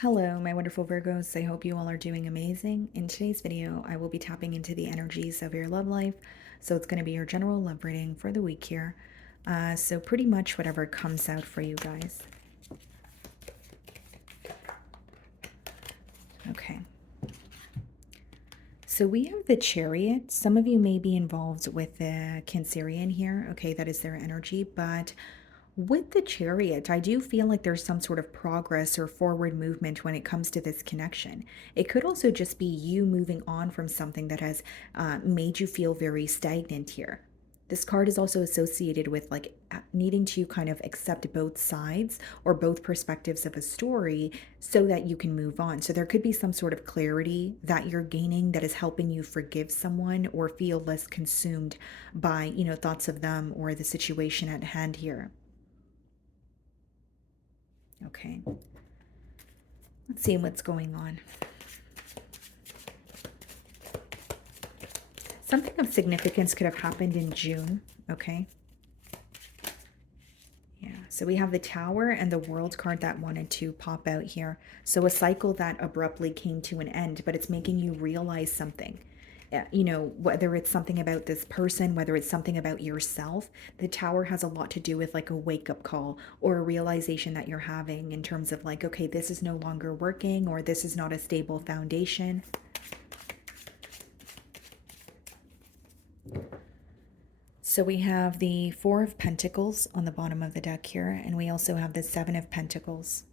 Hello, my wonderful Virgos. I hope you all are doing amazing. In today's video, I will be tapping into the energies of your love life. So it's going to be your general love reading for the week here. So pretty much whatever comes out for you guys. Okay. So we have the Chariot. Some of you may be involved with the Cancerian here. Okay, that is their energy. But with the Chariot, I do feel like there's some sort of progress or forward movement when it comes to this connection. It could also just be you moving on from something that has made you feel very stagnant here. This card is also associated with like needing to kind of accept both sides or both perspectives of a story so that you can move on. So there could be some sort of clarity that you're gaining that is helping you forgive someone or feel less consumed by, thoughts of them or the situation at hand here. Okay. Let's see what's going on. Something of significance could have happened in June. Okay. Yeah. So we have the Tower and the World card that wanted to pop out here. So a cycle that abruptly came to an end, but it's making you realize something. Whether it's something about this person, whether it's something about yourself, the Tower has a lot to do with like a wake up call or a realization that you're having in terms of like, okay, this is no longer working or this is not a stable foundation. So we have the Four of Pentacles on the bottom of the deck here, and we also have the Seven of Pentacles.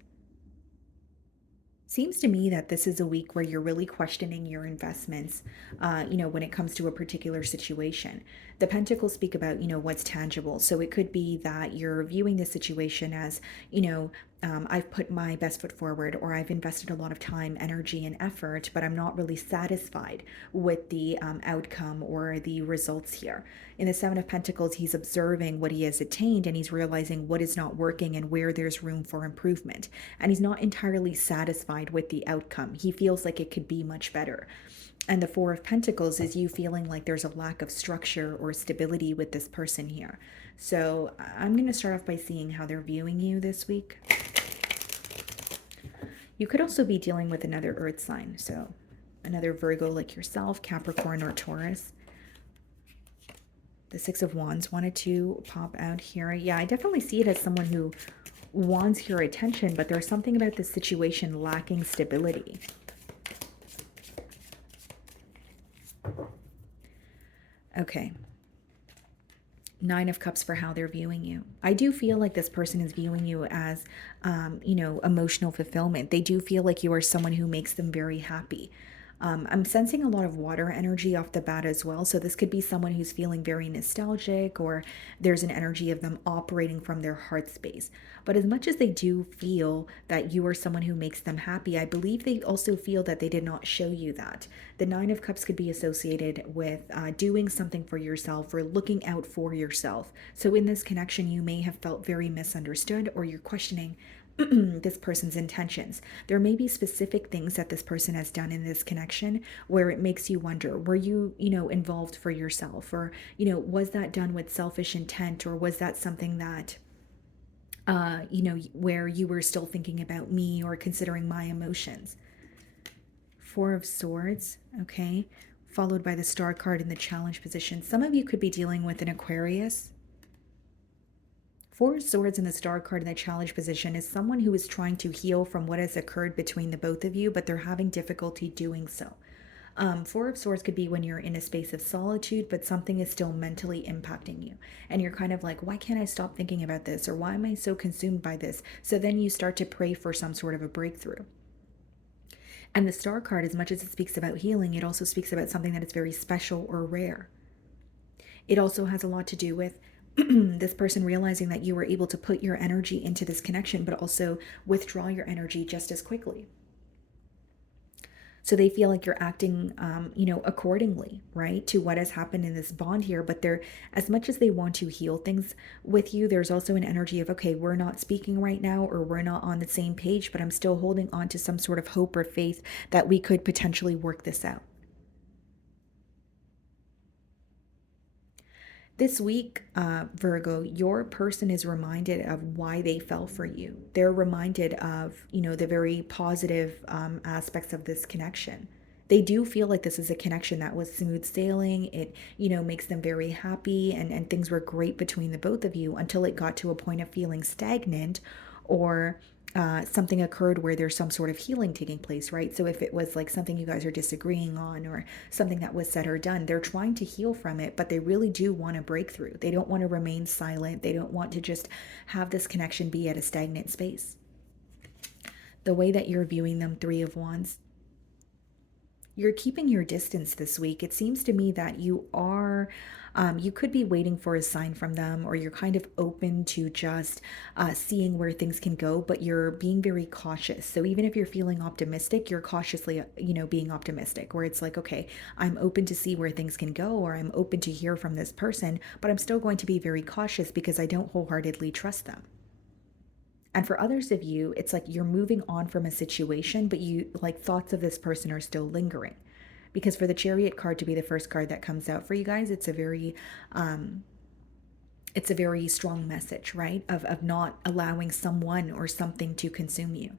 Seems to me that this is a week where you're really questioning your investments, when it comes to a particular situation. The Pentacles speak about, what's tangible. So it could be that you're viewing the situation as, I've put my best foot forward, or I've invested a lot of time, energy, and effort, but I'm not really satisfied with the outcome or the results here. In the Seven of Pentacles, he's observing what he has attained and he's realizing what is not working and where there's room for improvement. And he's not entirely satisfied with the outcome. He feels like it could be much better. And the Four of Pentacles is you feeling like there's a lack of structure or stability with this person here. So I'm going to start off by seeing how they're viewing you this week. You could also be dealing with another earth sign. So another Virgo like yourself, Capricorn or Taurus. The Six of Wands wanted to pop out here. Yeah, I definitely see it as someone who wants your attention, but there's something about this situation lacking stability. Okay. Nine of Cups for how they're viewing you. I do feel like this person is viewing you as, emotional fulfillment. They do feel like you are someone who makes them very happy. I'm sensing a lot of water energy off the bat as well. So this could be someone who's feeling very nostalgic, or there's an energy of them operating from their heart space. But as much as they do feel that you are someone who makes them happy, I believe they also feel that they did not show you that. The Nine of Cups could be associated with doing something for yourself or looking out for yourself. So in this connection, you may have felt very misunderstood, or you're questioning this person's intentions. There may be specific things that this person has done in this connection where it makes you wonder, were you, involved for yourself? Or, was that done with selfish intent? Or was that something that, where you were still thinking about me or considering my emotions? Four of Swords, okay, followed by the Star card in the challenge position. Some of you could be dealing with an Aquarius. Four of Swords in the Star card in the challenge position is someone who is trying to heal from what has occurred between the both of you, but they're having difficulty doing so. Four of Swords could be when you're in a space of solitude, but something is still mentally impacting you. And you're kind of like, why can't I stop thinking about this? Or why am I so consumed by this? So then you start to pray for some sort of a breakthrough. And the Star card, as much as it speaks about healing, it also speaks about something that is very special or rare. It also has a lot to do with this person realizing that you were able to put your energy into this connection, but also withdraw your energy just as quickly. So they feel like you're acting, accordingly, right, to what has happened in this bond here. But they're, as much as they want to heal things with you, there's also an energy of, okay, we're not speaking right now, or we're not on the same page, but I'm still holding on to some sort of hope or faith that we could potentially work this out. This week, Virgo, your person is reminded of why they fell for you. They're reminded of, the very positive aspects of this connection. They do feel like this is a connection that was smooth sailing. It, makes them very happy, and things were great between the both of you until it got to a point of feeling stagnant, or something occurred where there's some sort of healing taking place, right? So if it was like something you guys are disagreeing on, or something that was said or done, they're trying to heal from it, but they really do want a breakthrough. They don't want to remain silent. They don't want to just have this connection be at a stagnant space. The way that you're viewing them, Three of Wands, you're keeping your distance this week. It seems to me that you could be waiting for a sign from them, or you're kind of open to just seeing where things can go, but you're being very cautious. So even if you're feeling optimistic, you're cautiously, being optimistic, where it's like, okay, I'm open to see where things can go, or I'm open to hear from this person, but I'm still going to be very cautious because I don't wholeheartedly trust them. And for others of you, it's like you're moving on from a situation, but you like thoughts of this person are still lingering. Because for the Chariot card to be the first card that comes out for you guys, um it's a very strong message, right? Of not allowing someone or something to consume you.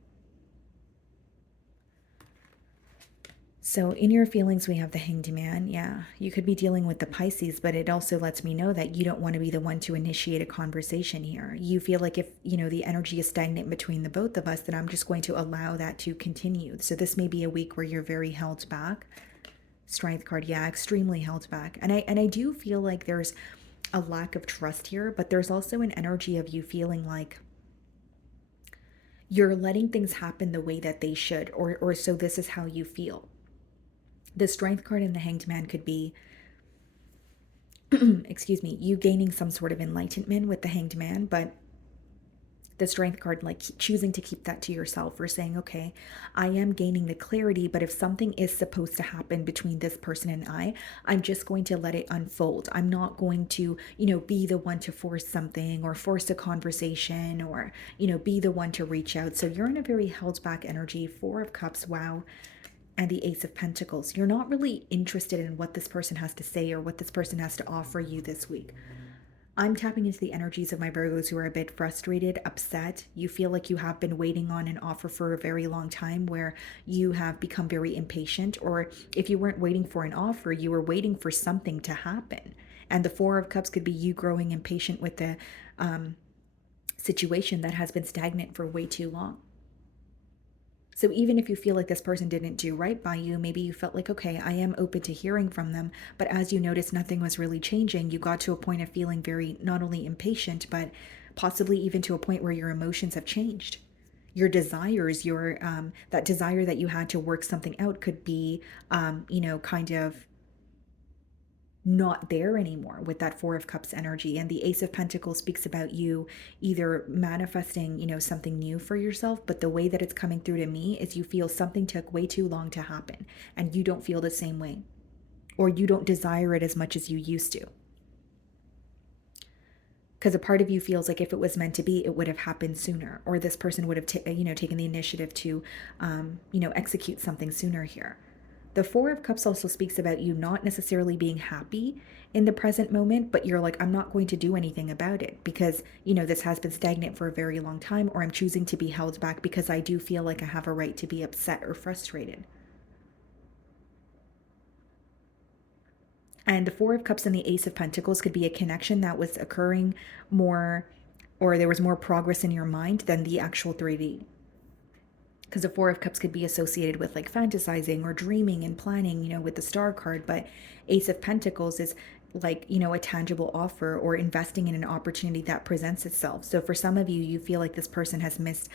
So in your feelings, we have the Hanged Man. Yeah, you could be dealing with the Pisces, but it also lets me know that you don't want to be the one to initiate a conversation here. You feel like if, the energy is stagnant between the both of us, then I'm just going to allow that to continue. So this may be a week where you're very held back. Strength card, yeah, extremely held back. And I do feel like there's a lack of trust here, but there's also an energy of you feeling like you're letting things happen the way that they should, or so this is how you feel. The Strength card and the Hanged Man could be, excuse me, you gaining some sort of enlightenment with the Hanged Man, but the Strength card, like choosing to keep that to yourself, or saying, okay, I am gaining the clarity, but if something is supposed to happen between this person and I'm just going to let it unfold. I'm not going to, be the one to force something, or force a conversation, or, be the one to reach out. So you're in a very held back energy. Four of Cups, wow. And the Ace of Pentacles. You're not really interested in what this person has to say or what this person has to offer you this week. I'm tapping into the energies of my Virgos who are a bit frustrated, upset. You feel like you have been waiting on an offer for a very long time, where you have become very impatient. Or if you weren't waiting for an offer, you were waiting for something to happen. And the Four of Cups could be you growing impatient with the situation that has been stagnant for way too long. So even if you feel like this person didn't do right by you, maybe you felt like, okay, I am open to hearing from them. But as you noticed nothing was really changing, you got to a point of feeling very not only impatient, but possibly even to a point where your emotions have changed. Your desires, your that desire that you had to work something out could be, kind of not there anymore with that Four of Cups energy. And the Ace of Pentacles speaks about you either manifesting, something new for yourself, but the way that it's coming through to me is you feel something took way too long to happen, and you don't feel the same way, or you don't desire it as much as you used to. Because a part of you feels like if it was meant to be, it would have happened sooner, or this person would have, taken the initiative to, execute something sooner here. The Four of Cups also speaks about you not necessarily being happy in the present moment, but you're like, I'm not going to do anything about it because, this has been stagnant for a very long time, or I'm choosing to be held back because I do feel like I have a right to be upset or frustrated. And the Four of Cups and the Ace of Pentacles could be a connection that was occurring more, or there was more progress in your mind than the actual 3D. Because the Four of Cups could be associated with like fantasizing or dreaming and planning, with the Star card. But Ace of Pentacles is like, a tangible offer, or investing in an opportunity that presents itself. So for some of you, you feel like this person has missed,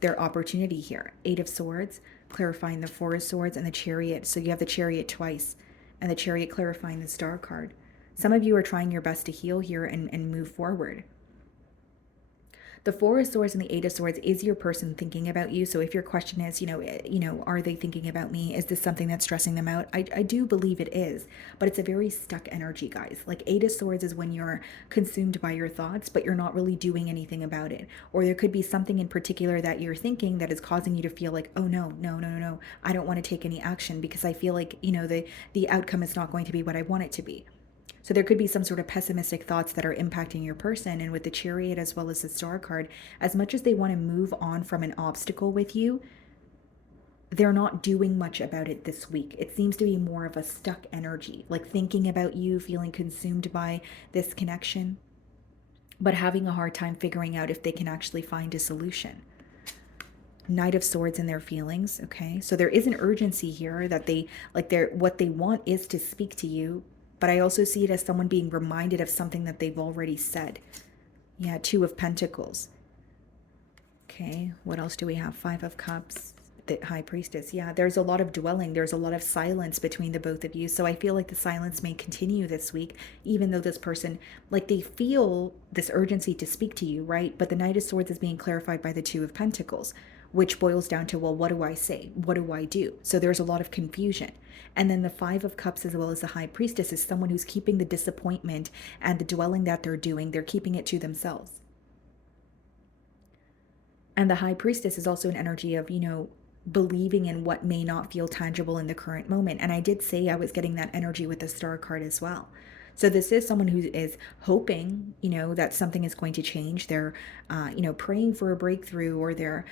their opportunity here. Eight of Swords, clarifying the Four of Swords, and the Chariot. So you have the Chariot twice, and the Chariot clarifying the Star card. Some of you are trying your best to heal here and move forward. The Four of Swords and the Eight of Swords is your person thinking about you. So if your question is, are they thinking about me? Is this something that's stressing them out? I do believe it is, but it's a very stuck energy, guys. Like Eight of Swords is when you're consumed by your thoughts, but you're not really doing anything about it. Or there could be something in particular that you're thinking that is causing you to feel like, oh no, no, no, no, no, I don't want to take any action because I feel like, the outcome is not going to be what I want it to be. So there could be some sort of pessimistic thoughts that are impacting your person. And with the Chariot as well as the Star card, as much as they want to move on from an obstacle with you, they're not doing much about it this week. It seems to be more of a stuck energy, like thinking about you, feeling consumed by this connection, but having a hard time figuring out if they can actually find a solution. Knight of Swords in their feelings. Okay, so there is an urgency here that they're what they want is to speak to you, but I also see it as someone being reminded of something that they've already said. Yeah, Two of Pentacles. Okay, what else do we have? Five of Cups, the High Priestess. Yeah, there's a lot of dwelling. There's a lot of silence between the both of you. So I feel like the silence may continue this week, even though this person, like, they feel this urgency to speak to you, right? But the Knight of Swords is being clarified by the Two of Pentacles, which boils down to, well, what do I say? What do I do? So there's a lot of confusion. And then the Five of Cups, as well as the High Priestess, is someone who's keeping the disappointment and the dwelling that they're doing, they're keeping it to themselves. And the High Priestess is also an energy of, believing in what may not feel tangible in the current moment. And I did say I was getting that energy with the Star card as well. So this is someone who is hoping, that something is going to change. They're, praying for a breakthrough, or they're,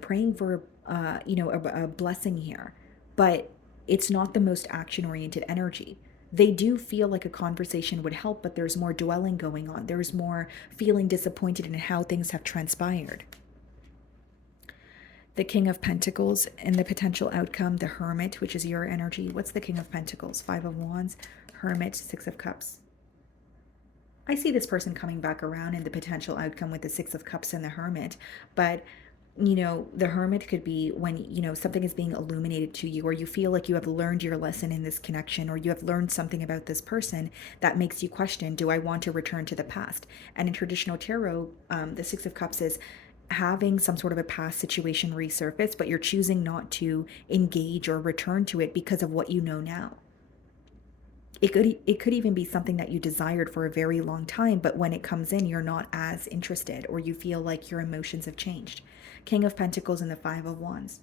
praying for, a blessing here. But it's not the most action-oriented energy. They do feel like a conversation would help, but there's more dwelling going on. There's more feeling disappointed in how things have transpired. The King of Pentacles and the potential outcome, the Hermit, which is your energy. What's the King of Pentacles? Five of Wands, Hermit, Six of Cups. I see this person coming back around in the potential outcome with the Six of Cups and the Hermit, but the Hermit could be when, something is being illuminated to you, or you feel like you have learned your lesson in this connection, or you have learned something about this person that makes you question, do I want to return to the past? And in traditional tarot, the Six of Cups is having some sort of a past situation resurface, but you're choosing not to engage or return to it because of what you know now. It could even be something that you desired for a very long time, but when it comes in, you're not as interested, or you feel like your emotions have changed. King of Pentacles and the Five of Wands.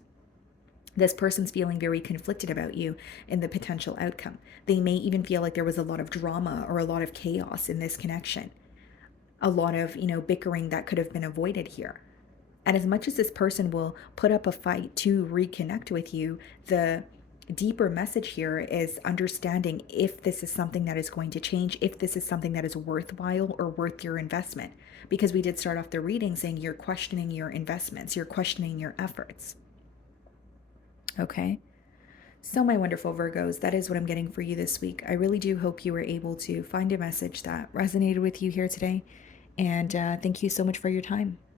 This person's feeling very conflicted about you in the potential outcome. They may even feel like there was a lot of drama or a lot of chaos in this connection. A lot of, bickering that could have been avoided here. And as much as this person will put up a fight to reconnect with you, the deeper message here is understanding if this is something that is going to change, if this is something that is worthwhile or worth your investment. Because we did start off the reading saying you're questioning your investments, you're questioning your efforts. Okay. So, my wonderful Virgos, that is what I'm getting for you this week. I really do hope you were able to find a message that resonated with you here today. And thank you so much for your time.